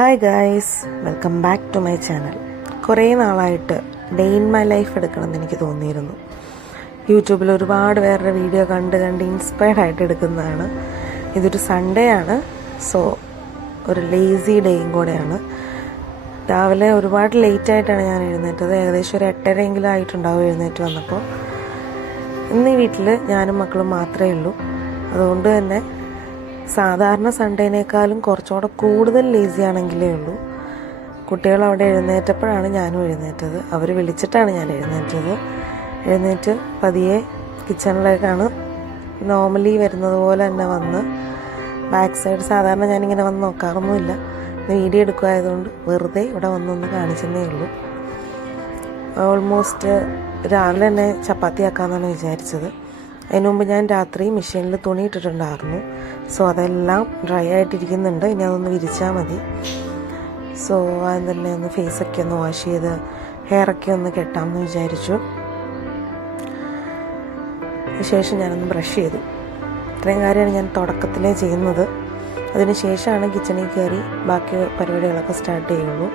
Hi guys, welcome back to my channel. കുറേ നാളായിട്ട് day in my life എടുക്കണമെന്ന് എനിക്ക് തോന്നിയിരുന്നു. യൂട്യൂബിൽ ഒരുപാട് പേരുടെ വീഡിയോ കണ്ട് ഇൻസ്പയർഡ് ആയിട്ട് എടുക്കുന്നതാണ്. ഇതൊരു സൺഡേ ആണ്, സോ ഒരു ലേസി ഡേയും കൂടെയാണ്. രാവിലെ ഒരുപാട് ലേറ്റായിട്ടാണ് ഞാൻ എഴുന്നേറ്റത്. ഏകദേശം ഒരു 8:30 ആയിട്ടുണ്ടാവും എഴുന്നേറ്റ് വന്നപ്പോൾ. ഇന്ന് ഈ വീട്ടിൽ ഞാനും മക്കളും മാത്രമേ ഉള്ളൂ. അതുകൊണ്ട് തന്നെ സാധാരണ സൺഡേനേക്കാളും കുറച്ചുകൂടെ കൂടുതൽ ലേസി ആണെങ്കിലേ ഉള്ളൂ. കുട്ടികൾ അവിടെ എഴുന്നേറ്റപ്പോഴാണ് ഞാനും എഴുന്നേറ്റത്. അവർ വിളിച്ചിട്ടാണ് ഞാൻ എഴുന്നേറ്റ് പതിയെ കിച്ചണിലേക്കാണ് നോർമലി വരുന്നത് പോലെ തന്നെ വന്ന് ബാക്ക് സൈഡ് സാധാരണ ഞാനിങ്ങനെ വന്ന് നോക്കാറൊന്നുമില്ല. വീഡിയോ എടുക്കുമായതുകൊണ്ട് വെറുതെ ഇവിടെ വന്നൊന്ന് കാണിച്ചെന്നേ ഉള്ളൂ. ഓൾമോസ്റ്റ് രാവിലെ തന്നെ ചപ്പാത്തി ആക്കാമെന്നാണ് വിചാരിച്ചത്. അതിന് മുമ്പ് ഞാൻ രാത്രി മെഷീനിൽ തുണി ഇട്ടിട്ടുണ്ടായിരുന്നു. സോ അതെല്ലാം ഡ്രൈ ആയിട്ടിരിക്കുന്നുണ്ട്. ഇനി അതൊന്ന് വിരിച്ചാൽ മതി. സോ അത് തന്നെ ഒന്ന് ഫേസൊക്കെ ഒന്ന് വാഷ് ചെയ്ത് ഹെയറൊക്കെ ഒന്ന് കെട്ടാമെന്ന് വിചാരിച്ചു. ശേഷം ഞാനൊന്ന് ബ്രഷ് ചെയ്തു. ഇത്രയും കാര്യമാണ് ഞാൻ തുടക്കത്തിലേ ചെയ്യുന്നത്. അതിന് ശേഷമാണ് കിച്ചണിൽ കയറി ബാക്കി പരിപാടികളൊക്കെ സ്റ്റാർട്ട് ചെയ്യുള്ളൂ.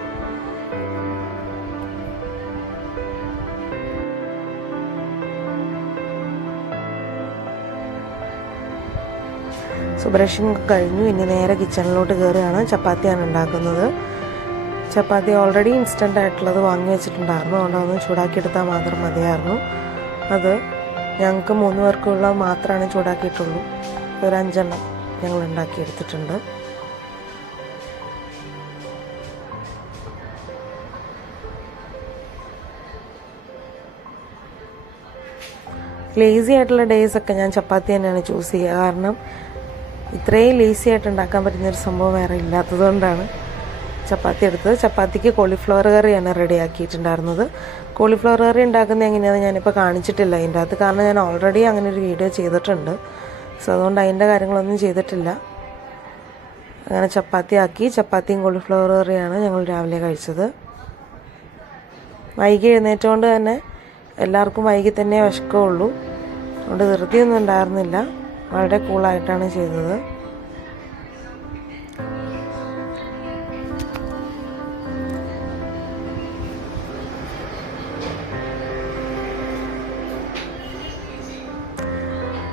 സോ ബ്രഷിങ് കഴിഞ്ഞു. ഇനി നേരെ കിച്ചണിലോട്ട് കയറുകയാണ്. ചപ്പാത്തിയാണ് ഉണ്ടാക്കുന്നത്. ചപ്പാത്തി ഓൾറെഡി ഇൻസ്റ്റൻ്റ് ആയിട്ടുള്ളത് വാങ്ങി വെച്ചിട്ടുണ്ടായിരുന്നു. അതുകൊണ്ട് ഒന്ന് ചൂടാക്കിയെടുത്താൽ മാത്രം മതിയായിരുന്നു. അത് ഞങ്ങൾക്ക് 3 പേർക്കുള്ള മാത്രമാണ് ചൂടാക്കിയിട്ടുള്ളൂ. ഒരു 5 എണ്ണം ഞങ്ങൾ ഉണ്ടാക്കിയെടുത്തിട്ടുണ്ട്. ലേസി ആയിട്ടുള്ള ഡേയ്സൊക്കെ ഞാൻ ചപ്പാത്തി തന്നെയാണ് ചൂസ് ചെയ്യുക. കാരണം ഇത്രയും ലേസി ആയിട്ട് ഉണ്ടാക്കാൻ പറ്റുന്നൊരു സംഭവം വേറെ ഇല്ലാത്തതുകൊണ്ടാണ് ചപ്പാത്തി എടുത്തത്. ചപ്പാത്തിക്ക് കോളിഫ്ലവർ കറിയാണ് റെഡിയാക്കിയിട്ടുണ്ടായിരുന്നത്. കോളിഫ്ലവർ കറി ഉണ്ടാക്കുന്നത് എങ്ങനെയാണെന്ന് ഞാനിപ്പോൾ കാണിച്ചിട്ടില്ല അതിൻ്റെ അകത്ത്. കാരണം ഞാൻ ഓൾറെഡി അങ്ങനെ ഒരു വീഡിയോ ചെയ്തിട്ടുണ്ട്. സോ അതുകൊണ്ട് അതിൻ്റെ കാര്യങ്ങളൊന്നും ചെയ്തിട്ടില്ല. അങ്ങനെ ചപ്പാത്തി ആക്കി. ചപ്പാത്തിയും കോളിഫ്ലവർ കറിയാണ് ഞങ്ങൾ രാവിലെ കഴിച്ചത്. വൈകി എഴുന്നേറ്റുകൊണ്ട് തന്നെ എല്ലാവർക്കും വൈകി തന്നെ വിശക്കുള്ളൂ. അതുകൊണ്ട് ധൃതിയൊന്നും ഉണ്ടായിരുന്നില്ല. വളരെ കൂളായിട്ടാണ് ചെയ്തത്.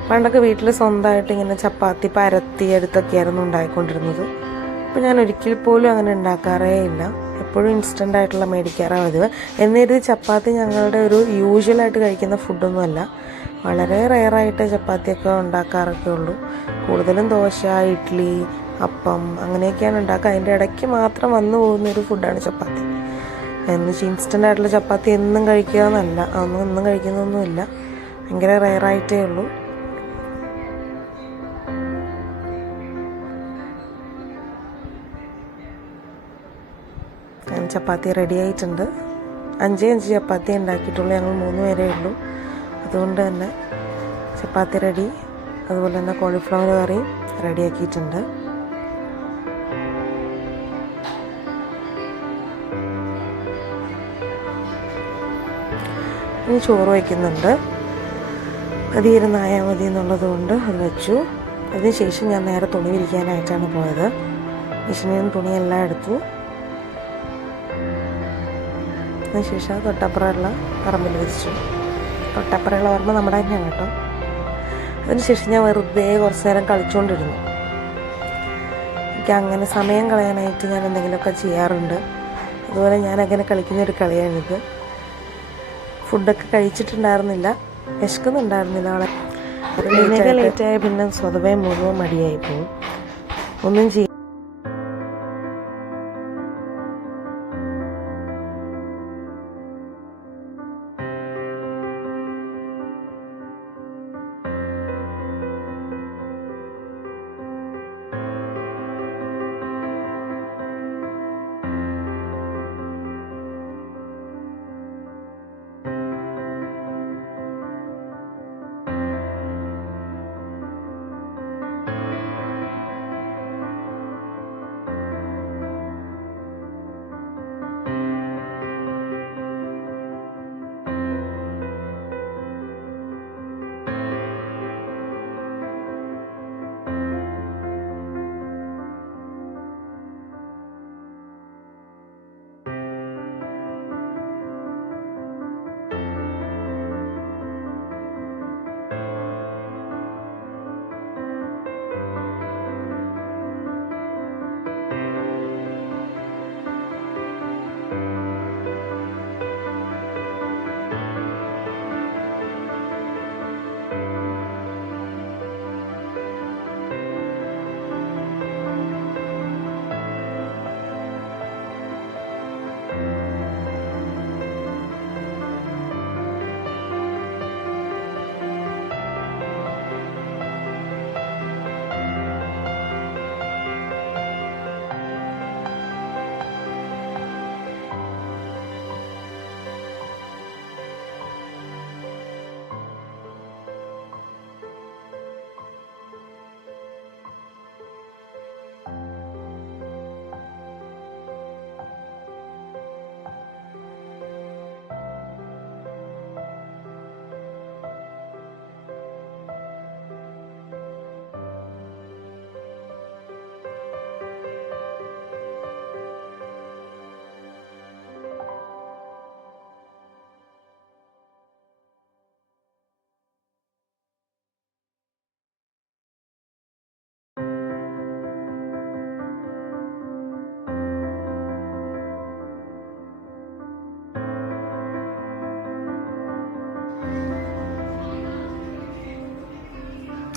പണ്ടൊക്കെ വീട്ടിൽ സ്വന്തമായിട്ട് ഇങ്ങനെ ചപ്പാത്തി പരത്തി എടുത്തൊക്കെയായിരുന്നു ഉണ്ടായിക്കൊണ്ടിരുന്നത്. ഇപ്പം ഞാൻ ഒരിക്കൽ പോലും അങ്ങനെ ഉണ്ടാക്കാറേ ഇല്ല. എപ്പോഴും ഇൻസ്റ്റൻ്റ് ആയിട്ടുള്ള മേടിക്കാറാണ് പതിവ്. എന്നിരുന്ന് ചപ്പാത്തി ഞങ്ങളുടെ ഒരു യൂഷ്വലായിട്ട് കഴിക്കുന്ന ഫുഡൊന്നുമല്ല. വളരെ റെയറായിട്ട് ചപ്പാത്തിയൊക്കെ ഉണ്ടാക്കാറൊക്കെ ഉള്ളൂ. കൂടുതലും ദോശ, ഇഡ്ഡലി, അപ്പം അങ്ങനെയൊക്കെയാണ് ഉണ്ടാക്കുക. അതിൻ്റെ ഇടയ്ക്ക് മാത്രം വന്നു പോകുന്നൊരു ഫുഡാണ് ചപ്പാത്തി. എന്ന് വെച്ചാൽ ഇൻസ്റ്റൻ്റ് ആയിട്ടുള്ള ചപ്പാത്തി എന്നും കഴിക്കുക എന്നല്ല. അതൊന്നും എന്നും കഴിക്കുന്നൊന്നുമില്ല. ഭയങ്കര റെയറായിട്ടേ ഉള്ളൂ. ചപ്പാത്തി റെഡി ആയിട്ടുണ്ട്. 5 ചപ്പാത്തി ഉണ്ടാക്കിയിട്ടുള്ളൂ. ഞങ്ങൾ 3 പേരേ ഉള്ളൂ. അതുകൊണ്ട് തന്നെ ചപ്പാത്തി റെഡി. അതുപോലെ തന്നെ കോളിഫ്ലവർ കറി റെഡിയാക്കിയിട്ടുണ്ട്. ഇനി ചോറ് വയ്ക്കുന്നുണ്ട്. അതിരുന്നായാൽ മതി എന്നുള്ളത് കൊണ്ട് അത് വെച്ചു. അതിനുശേഷം ഞാൻ നേരെ തുണി വിരിക്കാനായിട്ടാണ് പോയത്. മെഷീനിൽ നിന്ന് തുണിയെല്ലാം എടുത്തു. അതിനുശേഷം തൊട്ടപ്പുറമുള്ള പറമ്പിൽ വിരിച്ചു. തൊട്ടപ്പുറമുള്ള പറമ്പ് നമ്മുടെ തന്നെയാണ് കേട്ടോ. അതിനുശേഷം ഞാൻ വെറുതെ കുറച്ച് നേരം കളിച്ചുകൊണ്ടിരുന്നു. എനിക്ക് അങ്ങനെ സമയം കളയാനായിട്ട് ഞാൻ എന്തെങ്കിലുമൊക്കെ ചെയ്യാറുണ്ട്. അതുപോലെ ഞാൻ അങ്ങനെ കളിക്കുന്നൊരു കളിയാണിത്. ഫുഡൊക്കെ കഴിച്ചിട്ടുണ്ടായിരുന്നില്ല, വിശക്കുന്നുണ്ടായിരുന്നില്ല. വളരെ ലേറ്റായ പിന്നെ സ്വതവേ മുഴുവൻ മടിയായി പോകും. ഒന്നും ചെയ്യും.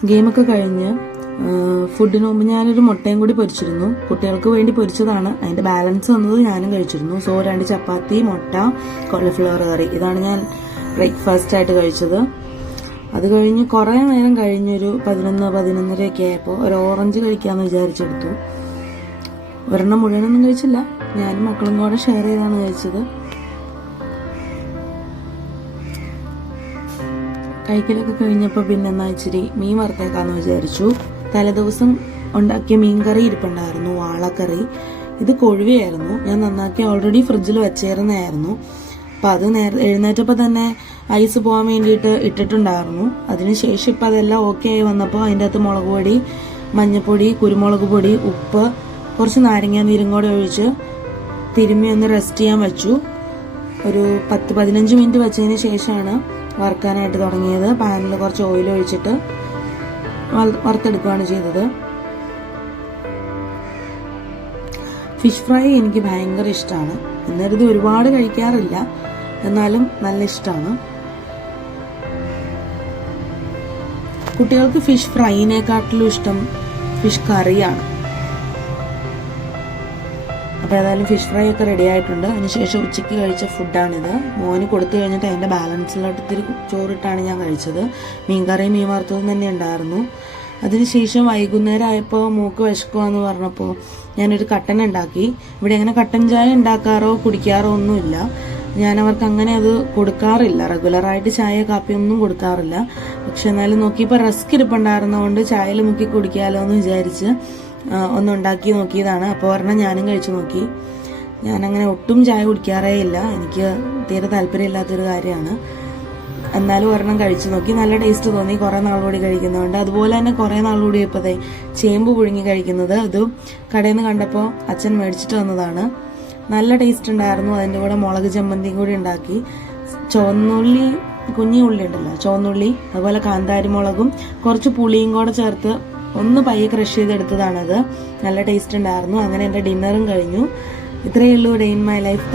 ഗെയിമൊക്കെ കഴിഞ്ഞ് ഫുഡിന് മുമ്പ് ഞാനൊരു മുട്ടയും കൂടി പൊരിച്ചിരുന്നു. കുട്ടികൾക്ക് വേണ്ടി പൊരിച്ചതാണ്. അതിന്റെ ബാലൻസ് വന്നത് ഞാനും കഴിച്ചിരുന്നു. സോ 2 ചപ്പാത്തി, മുട്ട, കോളിഫ്ലവർ കറി, ഇതാണ് ഞാൻ ബ്രേക്ക്ഫാസ്റ്റ് ആയിട്ട് കഴിച്ചത്. അത് കഴിഞ്ഞ് കുറേ നേരം കഴിഞ്ഞൊരു 11-11:30 ഒക്കെ ആയപ്പോൾ ഒരു ഓറഞ്ച് കഴിക്കാമെന്ന് വിചാരിച്ചെടുത്തു. ഒരെണ്ണം മുഴുവനൊന്നും കഴിച്ചില്ല, ഞാനും മക്കളും കൂടെ ഷെയർ ചെയ്താണ് കഴിച്ചത്. കഴിക്കലൊക്കെ കഴിഞ്ഞപ്പോൾ പിന്നെ എന്നാ ഇച്ചിരി മീൻ വറുത്തേക്കാന്ന് വിചാരിച്ചു. തലേദിവസം ഉണ്ടാക്കിയ മീൻ കറി ഇരിപ്പുണ്ടായിരുന്നു, വാളക്കറി. ഇത് കൊഴുവയായിരുന്നു. ഞാൻ നന്നാക്കി ഓൾറെഡി ഫ്രിഡ്ജിൽ വെച്ചേരുന്നതായിരുന്നു. അപ്പം അത് എഴുന്നേറ്റപ്പോൾ തന്നെ ഐസ് പോകാൻ വേണ്ടിയിട്ട് ഇട്ടിട്ടുണ്ടായിരുന്നു. അതിനുശേഷം ഇപ്പം അതെല്ലാം ഓക്കെ ആയി വന്നപ്പോൾ അതിൻ്റെ അകത്ത് മുളക് പൊടി, മഞ്ഞൾപ്പൊടി, കുരുമുളക് പൊടി, ഉപ്പ്, കുറച്ച് നാരങ്ങ നീരും കൂടെ ഒഴിച്ച് തിരുമ്മി ഒന്ന് റെസ്റ്റ് ചെയ്യാൻ വെച്ചു. ഒരു 10-15 മിനിറ്റ് വെച്ചതിന് ശേഷമാണ് വറുക്കാനായിട്ട് തുടങ്ങിയത്. പാനിൽ കുറച്ച് ഓയിൽ ഒഴിച്ചിട്ട് വറുത്തെടുക്കുകയാണ് ചെയ്തത്. ഫിഷ് ഫ്രൈ എനിക്ക് ഭയങ്കര ഇഷ്ടമാണ്. എന്നാലും ഇത് ഒരുപാട് കഴിക്കാറില്ല, എന്നാലും നല്ല ഇഷ്ടമാണ്. കുട്ടികൾക്ക് ഫിഷ് ഫ്രൈനെക്കാട്ടിലും ഇഷ്ടം ഫിഷ് കറിയാണ്. അപ്പോൾ ഏതായാലും ഫിഷ് ഫ്രൈ ഒക്കെ റെഡി ആയിട്ടുണ്ട്. അതിനുശേഷം ഉച്ചയ്ക്ക് കഴിച്ച ഫുഡാണിത്. മോന് കൊടുത്തു കഴിഞ്ഞിട്ട് അതിൻ്റെ ബാലൻസിലോട്ട് ഇത്തിരി ചോറിട്ടാണ് ഞാൻ കഴിച്ചത്. മീൻകറിയും മീൻ വറുത്തതും തന്നെ ഉണ്ടായിരുന്നു. അതിനുശേഷം വൈകുന്നേരം ആയപ്പോൾ മൂക്ക് വിശക്കുവാന്ന് പറഞ്ഞപ്പോൾ ഞാനൊരു കട്ടൻ ഉണ്ടാക്കി. ഇവിടെ അങ്ങനെ കട്ടൻ ചായ ഉണ്ടാക്കാറോ കുടിക്കാറോ ഒന്നുമില്ല. ഞാൻ അവർക്ക് അങ്ങനെ അത് കൊടുക്കാറില്ല. റെഗുലറായിട്ട് ചായ കാപ്പി ഒന്നും കൊടുക്കാറില്ല. പക്ഷെ എന്നാലും നോക്കിയപ്പോൾ റസ്ക് ഇരിപ്പുണ്ടായിരുന്നതുകൊണ്ട് ചായയിൽ മുക്കി കുടിക്കാമല്ലോ എന്ന് വിചാരിച്ച് ഒന്നുണ്ടാക്കി നോക്കിയതാണ്. അപ്പോൾ ഒരെണ്ണം ഞാനും കഴിച്ചു നോക്കി. ഞാനങ്ങനെ ഒട്ടും ചായ കുടിക്കാറേ ഇല്ല, എനിക്ക് തീരെ താല്പര്യമില്ലാത്തൊരു കാര്യമാണ്. എന്നാലും ഒരെണ്ണം കഴിച്ചു നോക്കി. നല്ല ടേസ്റ്റ് തോന്നി. കുറേ നാളുകൂടി കഴിക്കുന്നതുകൊണ്ട്. അതുപോലെ തന്നെ കുറേ നാളുകൂടി ഇപ്പോഴത്തെ ചേമ്പ് പുഴുങ്ങി കഴിക്കുന്നത്, അതും കടയിൽ നിന്ന് കണ്ടപ്പോൾ അച്ഛൻ മേടിച്ചിട്ട് വന്നതാണ്. നല്ല ടേസ്റ്റ് ഉണ്ടായിരുന്നു. അതിൻ്റെ കൂടെ മുളക് ചമ്മന്തിയും കൂടി ഉണ്ടാക്കി. ചുവന്നുള്ളി, കുഞ്ഞി ഉള്ളി ഉണ്ടല്ലോ, ചുവന്നുള്ളി, അതുപോലെ കാന്താരി മുളകും കുറച്ച് പുളിയും കൂടെ ചേർത്ത് ഒന്ന് പയ്യെ ക്രഷ് ചെയ്തെടുത്തതാണത്. നല്ല ടേസ്റ്റ് ഉണ്ടായിരുന്നു. അങ്ങനെ എൻ്റെ ഡിന്നറും കഴിഞ്ഞു. ഇത്രയേ ഉള്ളൂ ഡേ ഇൻ മൈ ലൈഫ്.